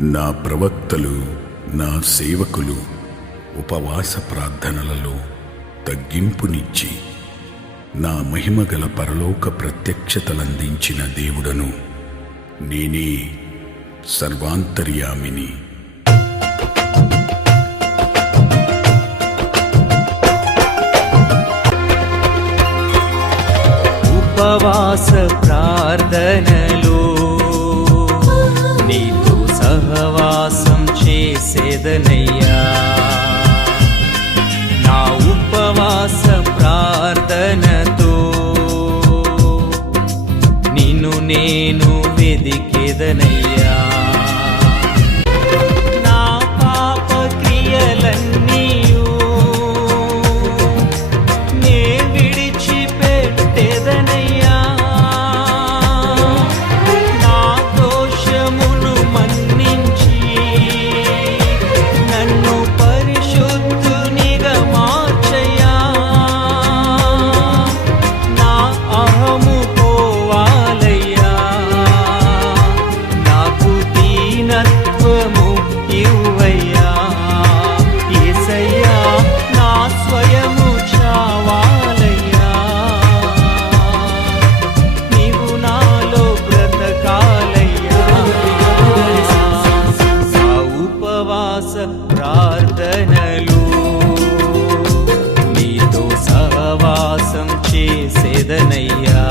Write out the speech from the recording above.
నా ప్రవక్తలు నా సేవకులు ఉపవాస ప్రార్థనలలో తగ్గింపునిచ్చి నా మహిమగల పరలోక ప్రత్యక్షతలందించిన దేవుడను నేనే సర్వాంతర్యామిని. ఉపవాస చేసేదనయ్యా నా ఉపవాస ప్రార్థనతో నిన్ను నేను విశ్వాస ప్రార్థనలు. నీతో సహవాసం చేసేదనయ్యా.